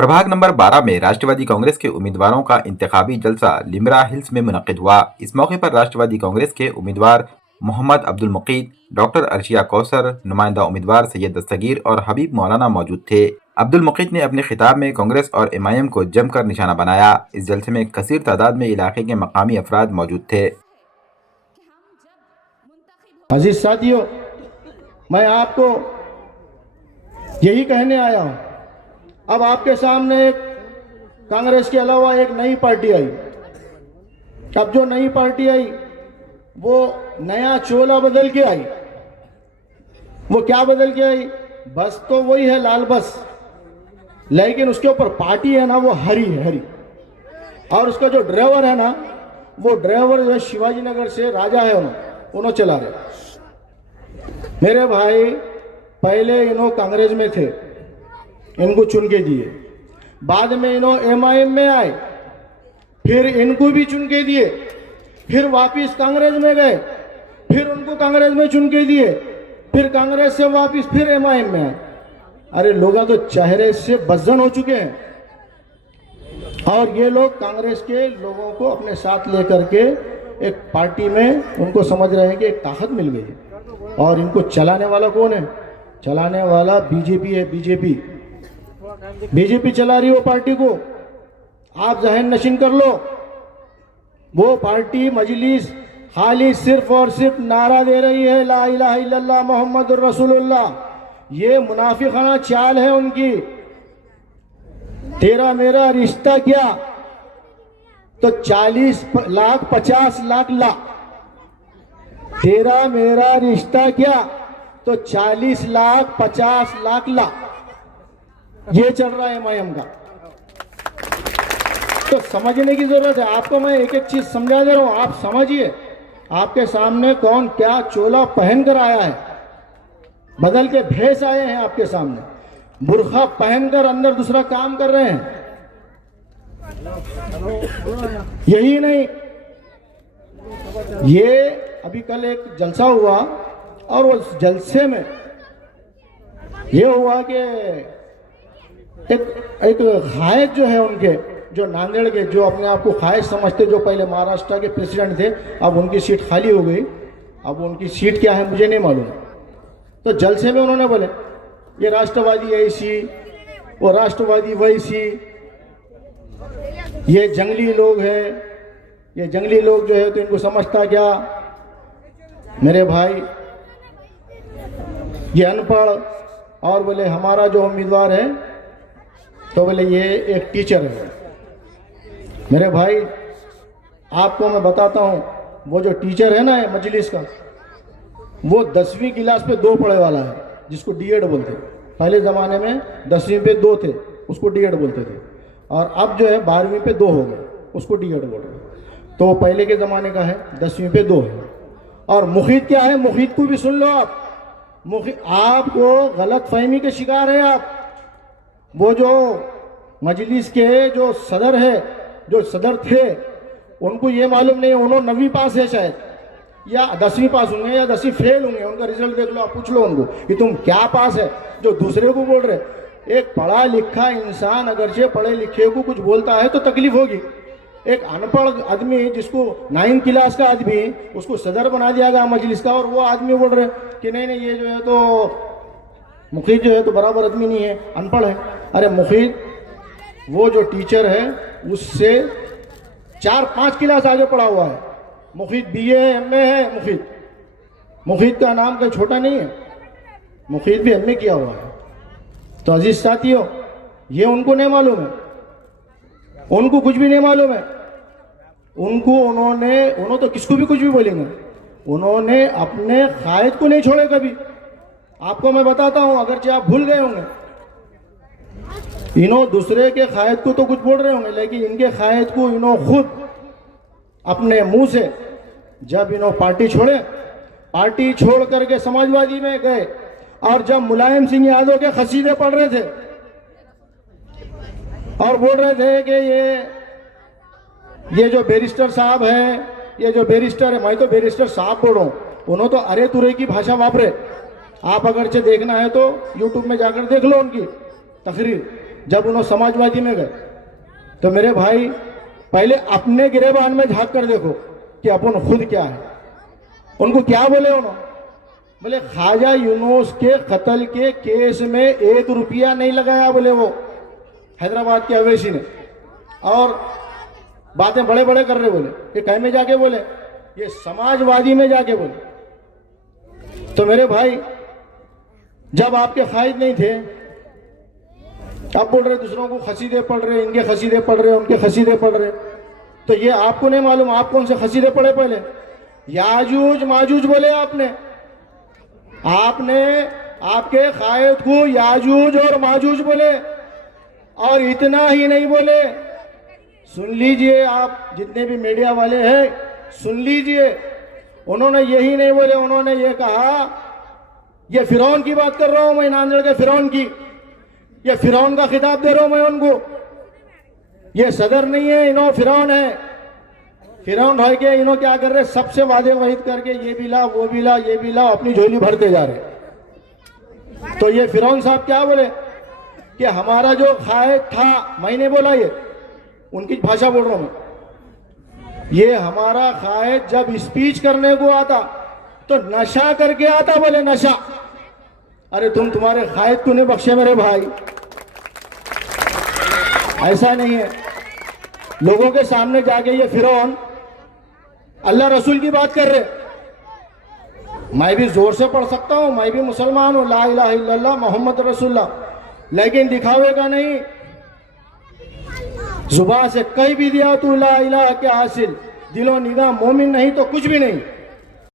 प्रभाग नंबर 12 में राष्ट्रवादी कांग्रेस के उम्मीदवारों का इंतखाबी जलसा लिमरा हिल्स में मुनक्किद हुआ। इस मौके पर राष्ट्रवादी कांग्रेस के उम्मीदवार मोहम्मद अब्दुल मुकीद, डॉक्टर अर्शिया कौसर, नुमाइंदा उम्मीदवार सैयद दस्तगीर और हबीब मौलाना मौजूद थे। अब्दुल मुकीद ने अपने खिताब में कांग्रेस और एमआईएम को जमकर निशाना बनाया। इस जलसे में कसीर तादाद में इलाके के मकामी अफराद मौजूद थे। अजीज साथियों, मैं आपको यही कहने आया हूं। अब आपके सामने एक कांग्रेस के अलावा एक नई पार्टी आई। अब जो नई पार्टी आई वो नया चोला बदल के आई। वो क्या बदल के आई? बस तो वही है, लाल बस, लेकिन उसके ऊपर पार्टी है ना, वो हरी है, हरी। और उसका जो ड्राइवर है ना, वो ड्राइवर जो शिवाजी नगर से राजा है, उन्होंने चला रहे। मेरे भाई, पहले इन्हों कांग्रेस में थे, इनको चुन के दिए। बाद में इन्हों एमआईएम में आए, फिर इनको भी चुन के दिए। फिर वापिस कांग्रेस में गए, फिर उनको कांग्रेस में चुन के दिए। फिर कांग्रेस से वापिस फिर एमआईएम में आए। अरे लोग तो चेहरे से बज्जन हो चुके हैं। और ये लोग कांग्रेस के लोगों को अपने साथ लेकर के एक पार्टी में उनको समझ रहे हैं कि एक ताकत मिल गई है। और इनको चलाने वाला कौन है? चलाने वाला बीजेपी है। बीजेपी चला रही वो पार्टी को। आप जहन नशीन कर लो, वो पार्टी मजलिस खाली सिर्फ और सिर्फ नारा दे रही है, ला इलाहा इल्लल्लाह मोहम्मदुर रसूलुल्लाह। ये मुनाफिकाना चाल है उनकी। तेरा मेरा रिश्ता क्या तो 40 लाख 50 लाख ला। तेरा मेरा रिश्ता क्या तो 40 लाख 50 लाख ला। ये चल रहा है एमआईएम का। तो समझने की जरूरत है। आपको मैं एक एक चीज समझा दे रहा हूं, आप समझिए। आपके सामने कौन क्या चोला पहन कर आया है, बदल के भेस आए हैं आपके सामने। बुरखा पहनकर अंदर दूसरा काम कर रहे हैं। यही नहीं, ये अभी कल एक जलसा हुआ और उस जलसे में ये हुआ कि एक खायद जो है उनके, जो नांदेड़ के, जो अपने आप को खायद समझते, जो पहले महाराष्ट्र के प्रेसिडेंट थे, अब उनकी सीट खाली हो गई। अब उनकी सीट क्या है मुझे नहीं मालूम। तो जलसे में उन्होंने बोले ये राष्ट्रवादी ऐसी, वो राष्ट्रवादी वैसी, ये जंगली लोग हैं। ये जंगली लोग जो है तो इनको समझता क्या? मेरे भाई, ये अनपढ़। और बोले हमारा जो उम्मीदवार है तो बोले ये एक टीचर है। मेरे भाई, आपको मैं बताता हूं, वो जो टीचर है ना मजलिस का, वो 10वीं क्लास पे 2 पढ़े वाला है, जिसको डीएड बोलते। पहले ज़माने में 10वीं पे 2 थे, उसको डीएड बोलते थे। और अब जो है 12वीं पे 2 हो गए, उसको डीएड बोल रहे। तो वो पहले के ज़माने का है, 10वीं पे 2 है। और मुखीद क्या है? मुखीद को भी सुन लो आप। आपको गलत फहमी के शिकार है आप। वो जो मजलिस के जो सदर है, जो सदर थे, उनको ये मालूम नहीं है, उन्होंने 9वीं पास है शायद, या 10वीं पास होंगे, या 10वीं फेल होंगे। उनका रिजल्ट देख लो, आप पूछ लो उनको कि तुम क्या पास है, जो दूसरे को बोल रहे। एक पढ़ा लिखा इंसान अगरचे पढ़े लिखे को कुछ बोलता है तो तकलीफ होगी। एक अनपढ़ आदमी, जिसको 9th क्लास का आदमी, उसको सदर बना दिया गया मजलिस का, और वो आदमी बोल रहे कि नहीं ये जो है तो मुखीद जो है तो बराबर आदमी नहीं है, अनपढ़ है। अरे मुखीद, वो जो टीचर है उससे 4-5 क्लास आगे पढ़ा हुआ है। मुखीद बीए है, एमए है। मुखीद का नाम कोई छोटा नहीं है। मुखीद भी एमए किया हुआ है। तो अजीज साथियों, ये उनको नहीं मालूम है, उनको कुछ भी नहीं मालूम है। उन्होंने तो किसको भी कुछ भी बोलेंगे। उन्होंने अपने कायद को नहीं छोड़े कभी। आपको मैं बताता हूं, अगरचे आप भूल गए होंगे, इन्हों दूसरे के कायद को तो कुछ बोल रहे होंगे, लेकिन इनके कायद को इन्हों खुद अपने मुंह से, जब इन्हों पार्टी छोड़ करके समाजवादी में गए, और जब मुलायम सिंह यादव के खसीदे पढ़ रहे थे और बोल रहे थे कि ये जो बैरिस्टर साहब है, ये जो बैरिस्टर है, मैं तो बैरिस्टर साहब बोल रहा हूं, उन्होंने तो अरे तुरे की भाषा वापरे। आप अगरचे देखना है तो यूट्यूब में जाकर देख लो उनकी तकरीर। जब उन्होंने समाजवादी में गए तो मेरे भाई पहले अपने गिरेबान में झांक कर देखो कि अपन खुद क्या है। उनको क्या बोले उन्होंने? बोले ख्वाजा यूनुस के कत्ल के केस में 1 रुपया नहीं लगाया बोले वो हैदराबाद के अवैसी ने, और बातें बड़े बड़े कर रहे बोले। ये कहीं में जाके बोले? ये समाजवादी में जाके बोले। तो मेरे भाई जब आपके कायद नहीं थे, आप बोल रहे दूसरों को खसीदे पढ़ रहे, इनके खसीदे पढ़ रहे, उनके खसीदे पढ़ रहे, तो ये आपको नहीं मालूम आप कौन से खसीदे पढ़े? पहले याजूज माजूज बोले आपने आपके कायद को याजूज और माजूज बोले। और इतना ही नहीं बोले, सुन लीजिए आप जितने भी मीडिया वाले हैं सुन लीजिए, उन्होंने यही नहीं बोले, उन्होंने ये कहा, ये फिरौन की बात कर रहा हूं मैं, नांदेड़ के फिरौन की, ये फिरौन का खिताब दे रहा हूं मैं उनको। ये सदर नहीं है, इन्हों फिरौन है। फिरौन रह के इन्हों क्या कर रहे? सबसे वादे वहीद करके ये भी ला वो भी ला ये भी ला, अपनी झोली भरते जा रहे। तो ये फिरौन साहब क्या बोले कि हमारा जो कायद था, मैंने बोला, ये उनकी भाषा बोल रहा हूं मैं, ये हमारा कायद जब स्पीच करने को आता तो नशा करके आता बोले, नशा। अरे तुम्हारे कायद को नहीं बख्शे मेरे भाई, ऐसा नहीं है। लोगों के सामने जाके ये फिरौन अल्लाह रसूल की बात कर रहे। मैं भी जोर से पढ़ सकता हूं, मैं भी मुसलमान हूं, ला इलाहा इल्लल्लाह मोहम्मद रसूलुल्लाह, लेकिन दिखावे का नहीं। जुबान से कह भी दिया तू ला इलाहा के हासिल, दिलो निगाह मोमिन नहीं तो कुछ भी नहीं।